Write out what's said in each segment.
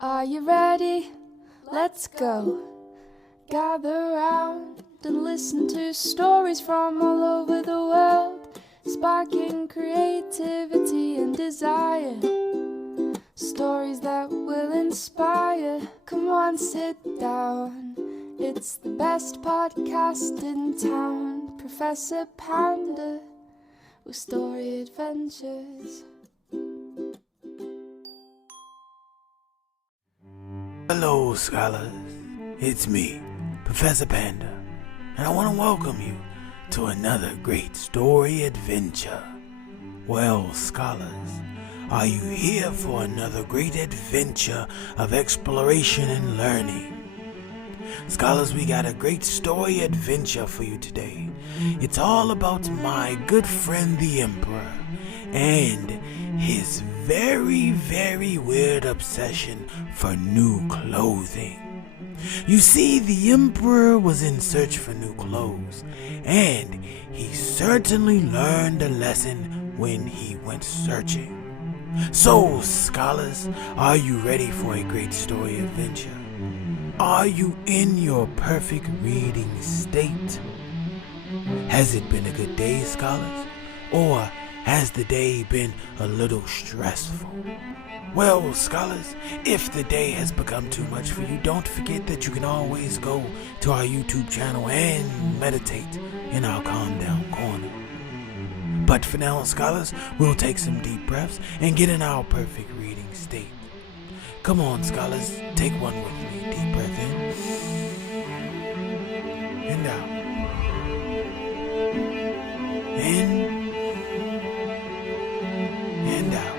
Are you ready? Let's go. Gather round and listen to stories from all over the world, sparking creativity and desire. Stories that will inspire. Come on, sit down. It's the best podcast in town. Professor Panda with story adventures. Hello, scholars. It's me, Professor Panda, and I want to welcome you to another great story adventure. Well, scholars, are you here for another great adventure of exploration and learning? Scholars, we got a great story adventure for you today. It's all about my good friend the Emperor and his very, very weird obsession for new clothing. You see, the Emperor was in search for new clothes, and he certainly learned a lesson when he went searching. So, scholars, are you ready for a great story adventure? Are you in your perfect reading state? Has it been a good day, scholars? Or has the day been a little stressful? Well, scholars, if the day has become too much for you, don't forget that you can always go to our YouTube channel and meditate in our calm down corner. But for now, scholars, we'll take some deep breaths and get in our perfect reading state. Come on, scholars, take one with me. Deep breath in and out. In and out.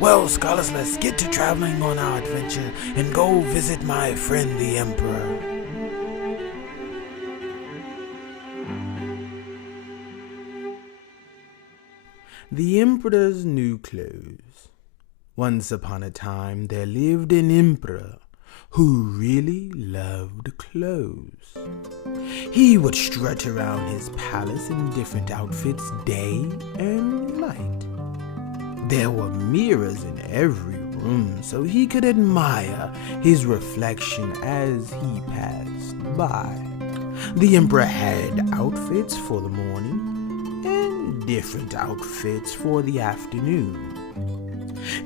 Well, scholars, let's get to traveling on our adventure and go visit my friend the Emperor. The Emperor's New Clothes. Once upon a time, there lived an emperor who really loved clothes. He would strut around his palace in different outfits day and night. There were mirrors in every room so he could admire his reflection as he passed by. The emperor had outfits for the morning and different outfits for the afternoon,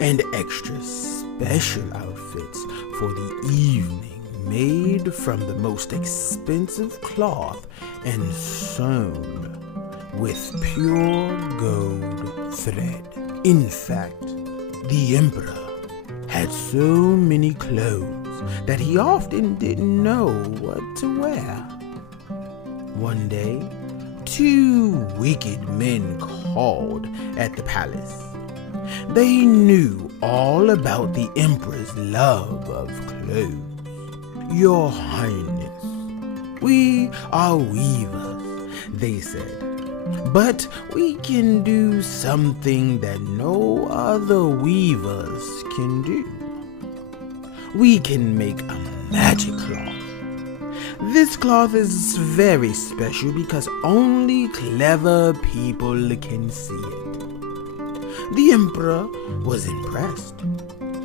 and extra special outfits for the evening made from the most expensive cloth and sewn with pure gold thread. In fact, the emperor had so many clothes that he often didn't know what to wear. One day, two wicked men called at the palace. They knew all about the emperor's love of clothes. "Your Highness, we are weavers," they said, "but we can do something that no other weavers can do. We can make a magic cloth. This cloth is very special because only clever people can see it." The emperor was impressed.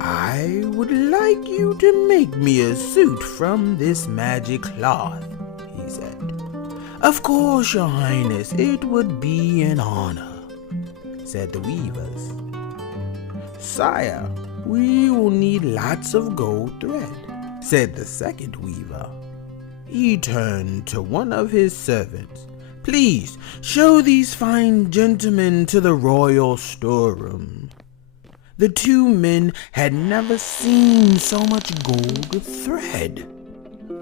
"I would like you to make me a suit from this magic cloth," he said. "Of course, Your Highness, it would be an honor," said the weavers. "Sire, we will need lots of gold thread," said the second weaver. He turned to one of his servants. "Please show these fine gentlemen to the royal storeroom." The two men had never seen so much gold thread.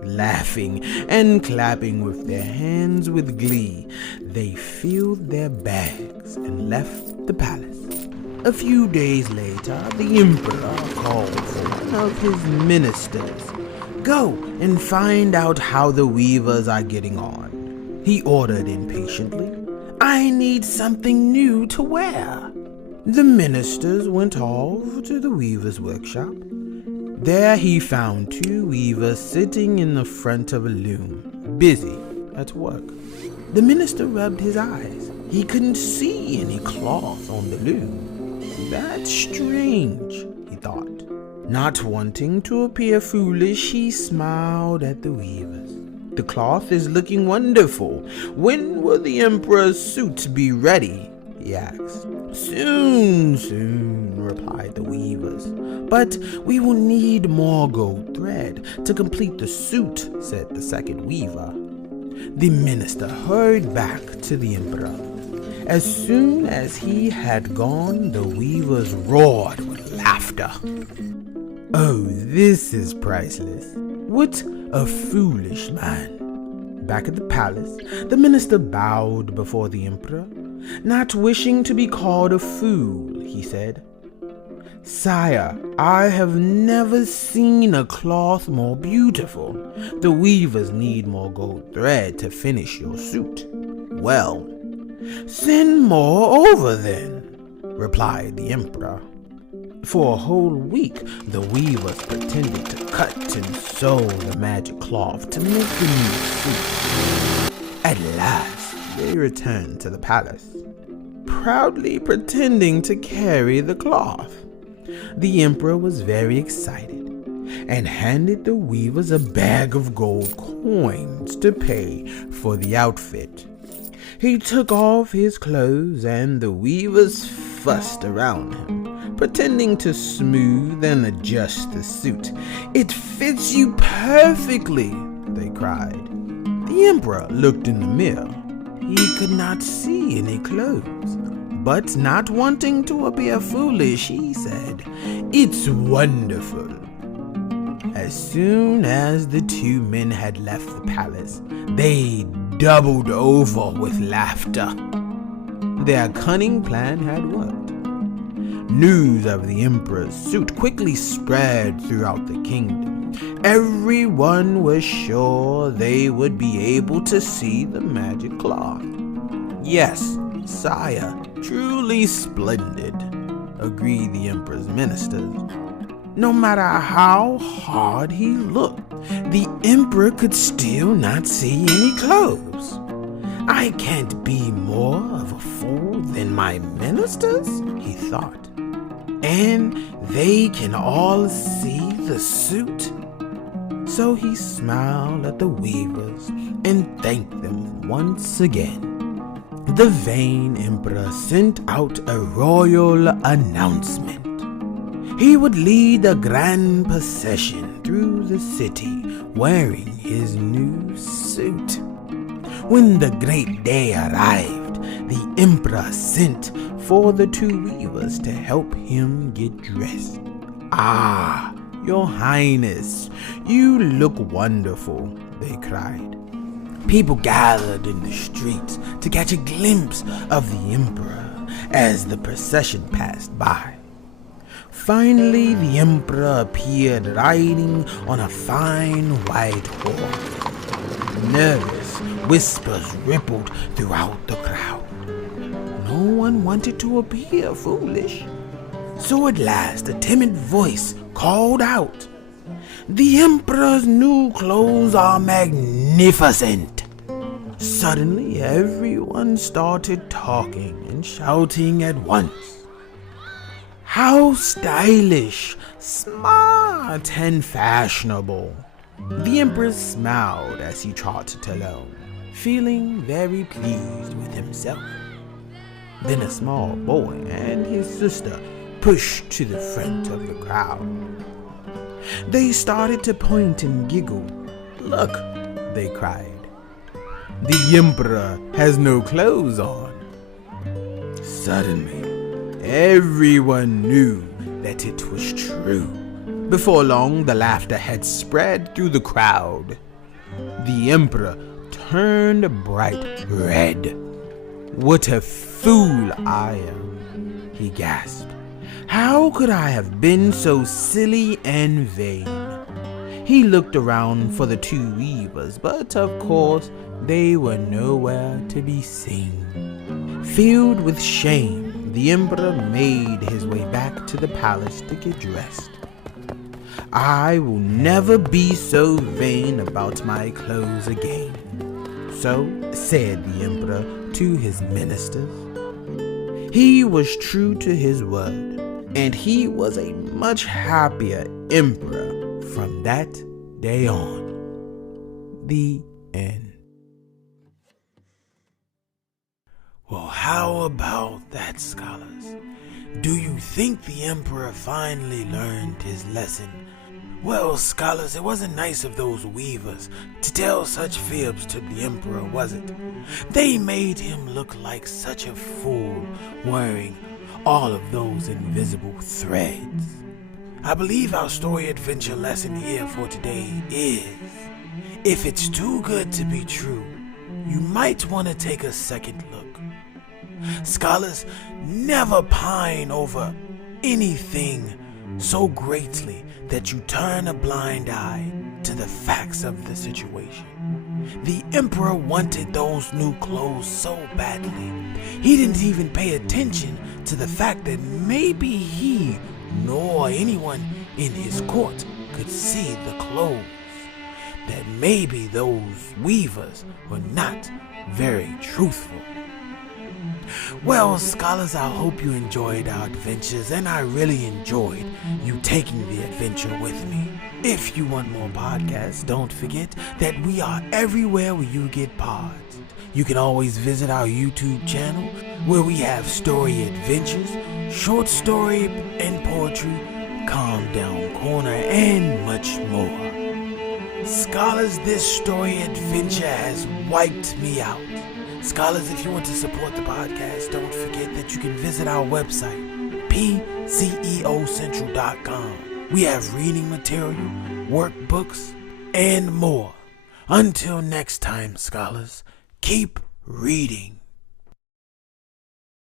Laughing and clapping with their hands with glee, they filled their bags and left the palace. A few days later, the emperor called for one of his ministers. "Go and find out how the weavers are getting on," he ordered impatiently. "I need something new to wear." The ministers went off to the weaver's workshop. There he found two weavers sitting in the front of a loom, busy at work. The minister rubbed his eyes. He couldn't see any cloth on the loom. "That's strange," he thought. Not wanting to appear foolish, he smiled at the weavers. The cloth is looking wonderful. When will the emperor's suit be ready? He asked. Soon, replied the weavers. But we will need more gold thread to complete the suit, said the second weaver. The minister hurried back to the emperor. As soon as he had gone, the weavers roared with laughter. Oh, this is priceless. What a foolish man. Back at the palace, the minister bowed before the emperor. Not wishing to be called a fool, he said, Sire, I have never seen a cloth more beautiful. The weavers need more gold thread to finish your suit. Well, send more over then, replied the emperor. For a whole week, the weavers pretended to cut and sew the magic cloth to make the new suit. At last, they returned to the palace, proudly pretending to carry the cloth. The emperor was very excited and handed the weavers a bag of gold coins to pay for the outfit. He took off his clothes and the weavers fussed around him, pretending to smooth and adjust the suit. It fits you perfectly, they cried. The emperor looked in the mirror. He could not see any clothes, but not wanting to appear foolish, he said, It's wonderful. As soon as the two men had left the palace, they doubled over with laughter. Their cunning plan had worked. News of the emperor's suit quickly spread throughout the kingdom. Everyone was sure they would be able to see the magic cloth. Yes, sire, truly splendid, agreed the emperor's ministers. No matter how hard he looked, the emperor could still not see any clothes. I can't be more of a fool than my ministers, he thought. And they can all see the suit. So he smiled at the weavers and thanked them once again. The vain emperor sent out a royal announcement. He would lead a grand procession through the city wearing his new suit. When the great day arrived, the emperor sent for the two weavers to help him get dressed. Ah, your highness, you look wonderful, they cried. People gathered in the streets to catch a glimpse of the emperor as the procession passed by. Finally, the emperor appeared riding on a fine white horse. Nervous whispers rippled throughout the crowd. No one wanted to appear foolish. So at last a timid voice called out, The emperor's new clothes are magnificent. Suddenly everyone started talking and shouting at once. How stylish, smart, and fashionable. The emperor smiled as he trotted along, feeling very pleased with himself. Then a small boy and his sister pushed to the front of the crowd. They started to point and giggle. Look, they cried. The emperor has no clothes on. Suddenly, everyone knew that it was true. Before long, the laughter had spread through the crowd. The emperor turned bright red. What a fool I am, he gasped. How could I have been so silly and vain? He looked around for the two weavers, but of course they were nowhere to be seen. Filled with shame, the emperor made his way back to the palace to get dressed. I will never be so vain about my clothes again. So said the emperor to his ministers. He was true to his word, and he was a much happier emperor from that day on. The end. Well, how about that, scholars? Do you think the emperor finally learned his lesson? Well, scholars, it wasn't nice of those weavers to tell such fibs to the emperor, was it? They made him look like such a fool, wearing all of those invisible threads. I believe our story adventure lesson here for today is, if it's too good to be true, you might want to take a second look. Scholars, never pine over anything so greatly that you turn a blind eye to the facts of the situation. The emperor wanted those new clothes so badly, he didn't even pay attention to the fact that maybe he nor anyone in his court could see the clothes, that maybe those weavers were not very truthful. Well, scholars, I hope you enjoyed our adventures, and I really enjoyed you taking the adventure with me. If you want more podcasts, don't forget that we are everywhere where you get pods. You can always visit our YouTube channel where we have story adventures, short story and poetry, calm down corner, and much more. Scholars, this story adventure has wiped me out. Scholars, if you want to support the podcast, don't forget that you can visit our website, pceocentral.com. We have reading material, workbooks, and more. Until next time, scholars, keep reading.